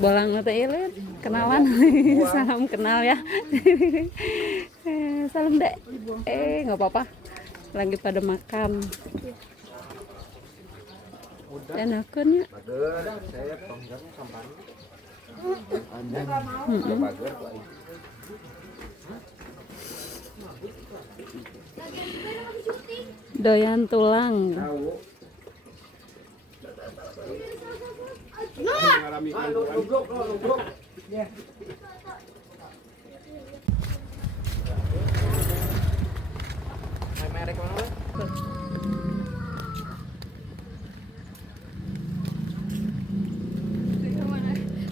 Bolang teh ieu kenalan. Salam kenal ya. Salam Dek. Nggak apa-apa. Lagi pada makan. Enakeun ya. Doyan tulang.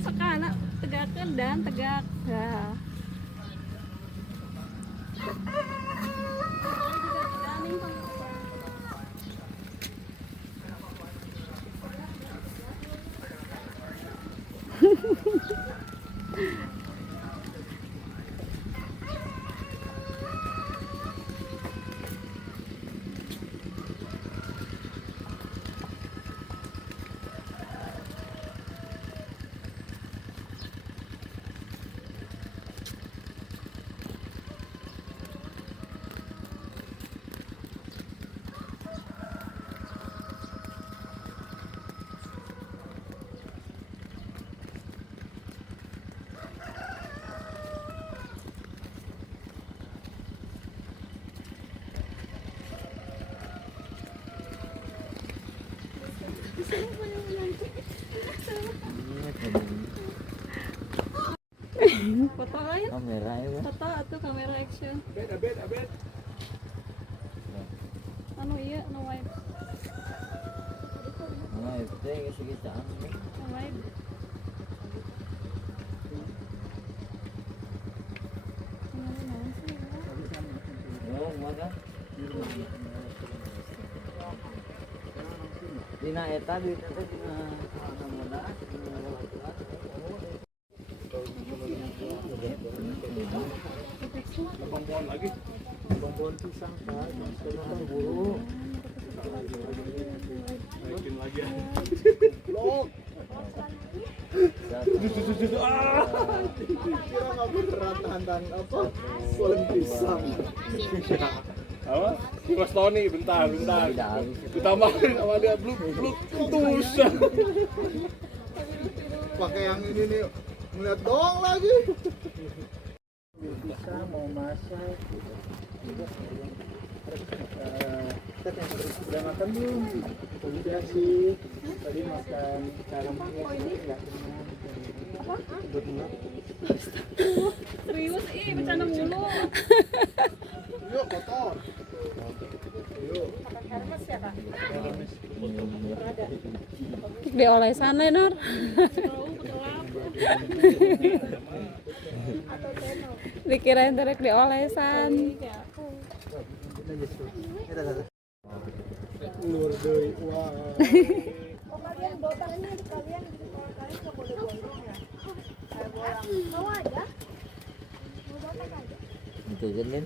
Sekana tegakkeun dan tegak. Ya. Foto lain? Kamera ya. Foto atau kamera action? Abet. Anu iya, no wipe. No wipe teh segitaan. No wipe. Oh, mana? Dina eta di teh dina moda. Pohon lagi, pohon pisang kan, masukkan bulu, naikin lagi. Blok. Kira nggak beneran tahan apa? Pohon pisang. Apa? Mas Tony, bentar. Ditambahin sama dia bluk tus. Pakai yang ini nih, ngeliat doang lagi. Bisa mau masak kita udah makan belum? Udah sih, tadi makan garam ya. Serius bercanda mulu. Yuk kotor. Yuk. Dioles sana Nur. Dikirain terek diolesan. Lur deui. Wah. Kalian botak ini kalian nggak boleh gondrong ya. Kayak bolang. Mau aja. Mau botak aja. Itu jenin.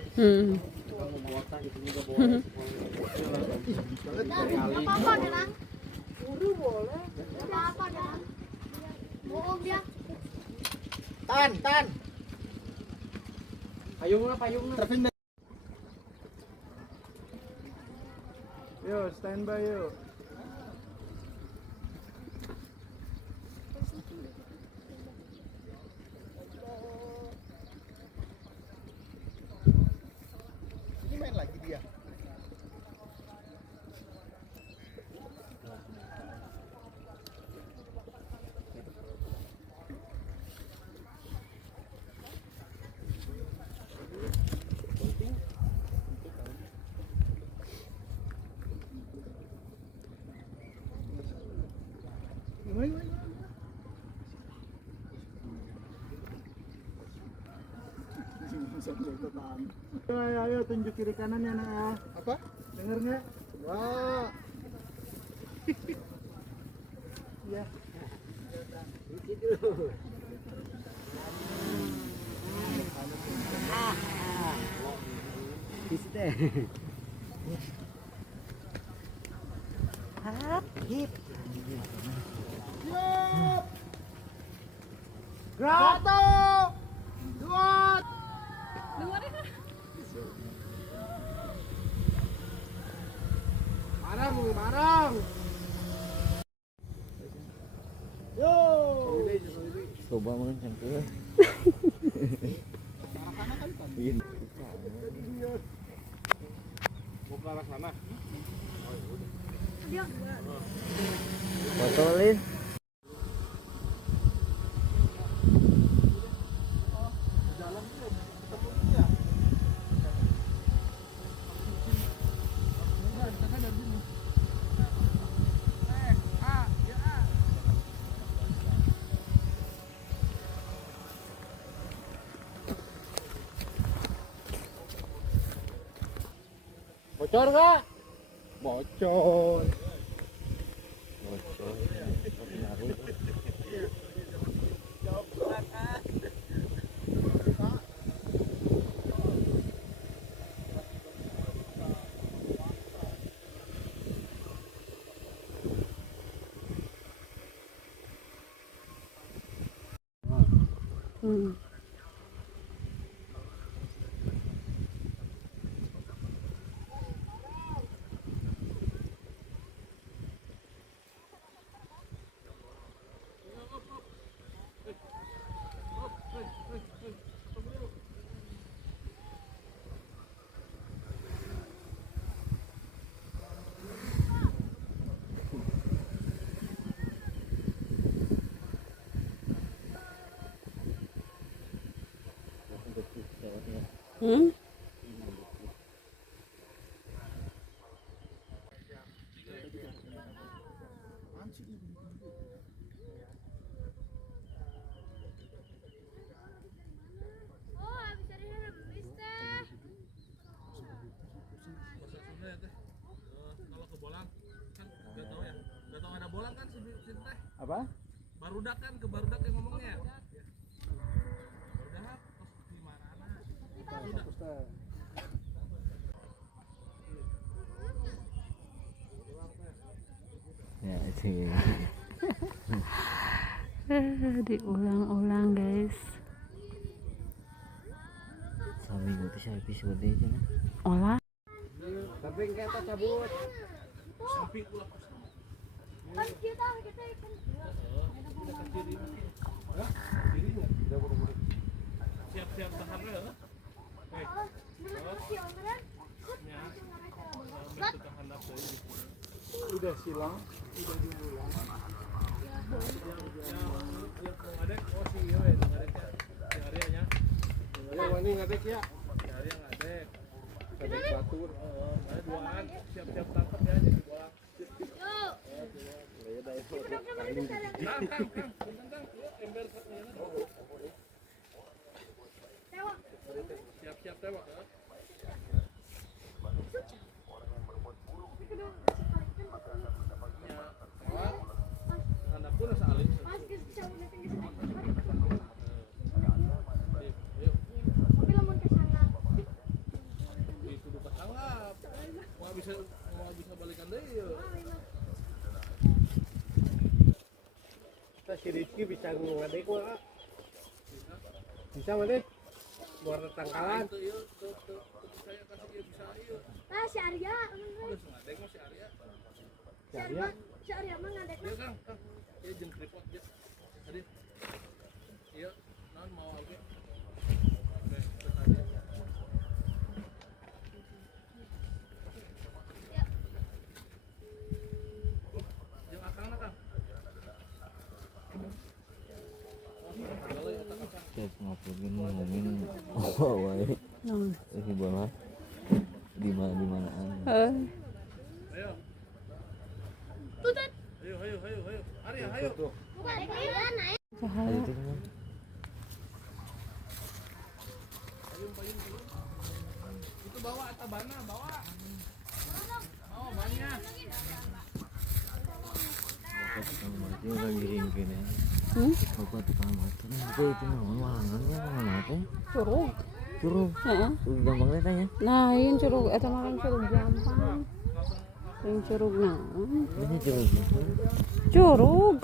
Apa-apa Nang? Buru boleh. Apa-apa Nang? Bohong dia. Tan. Payungna. Yo, standby yuk. Ini main lagi dia. Ayo tunjuk kiri kanannya nak. Apa? Dengar nggak? Wah. Ya. Piste. Hap, hip. Siap. Satu, dua. Barang. Yo. Coba mungkin sampai. Mau ke arah sana. Fotolin. Bocor nggak? Bocor. Bocor. Kalau ke bolang kan nggak tahu ya, nggak tahu ada bolang kan si teh. Apa? Barudak kan ke barudak yang ngomongnya. Barudak terus di mana? Ya sih. Diulang-ulang guys. Sambil itu saya episode itu kan. Olah. Tapi kita cabut. Samping ulah Kan kita ikan. siap-siap tahan ya. Udah silang, udah diulang. Yang ngadek oh si iya yang ngadeknya si Aryanya. Ya ini ngadek ya. Si Arya ngadek. Ngadek batur. Ada duaan siap-siap tangkap ya jadi bolang. Siap-siap tewak ya. Anak pun asa alin. Itu bukan sangat. Mau bisa balikan deh. Si Rizky bisa ngadek mah. Bisa ngadek. Buat tangkalan. Saya kasih dia bisa iya. Nah, si Arya. Udah ngadek mah si Arya. Si Arya mah ngadek. Iya Kang. Iya jeung tripod ya. Tadi. Iya, naon mau oke. Oke, tadi. Jeung akangna Kang. Saya ngapain ngomongin apa wae. Ini bola di manaan. Ayo. Ayo. Arya, ayo. Ayo tuh kan. Payung. Itu bawa atabana, bawa. Bawa banyak. Bapak tukang mati udah ngirimkeun ya. Bapak tukang mati. Itu naon walangannya mana teh? Curug. Curug. Heeh. Curug gampang teh tanya. Nah, ieu curug eta mah kan curug gampang. Yang curug naon? Ini curug gitu. Curug.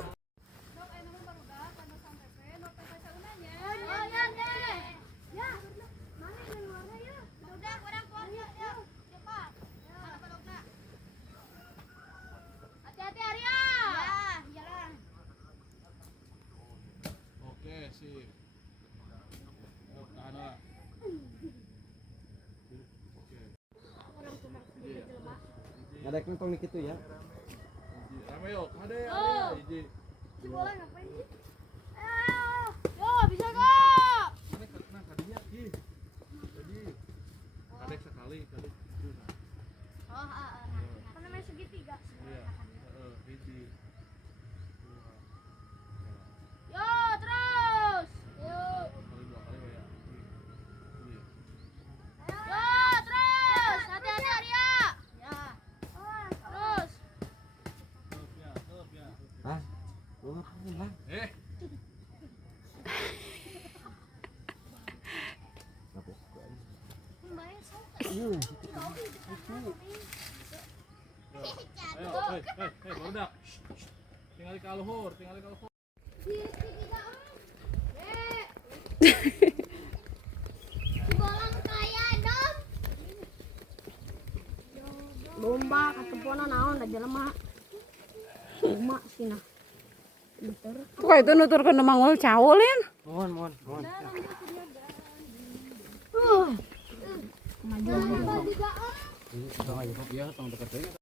Asik. Oh, tahan lah. Ngadek nonton nih gitu ya. Rame yuk, ada ya. Hiji. Si bola ngapain sih? Yo, bisa gak? Mana kena kadinya ih. Jadi kadek sekali, kadek. Oh, apa namanya segitiga? Iya. Hiji. Yo, terus. Yo. Kali dua kali ya. Yo, terus. Hati-hati Arya. Ya. Terus. Hah? Lu ngapain bang? Ayo, barudak. Tinggal di kaluhur, tinggal di kaluhur. Bolang kaya dong. Lomba katepona naon da jelema. Emak sih nah. Kok itu nuturkeun mangul caulin. Mohon. Maju. Iya, tong dekat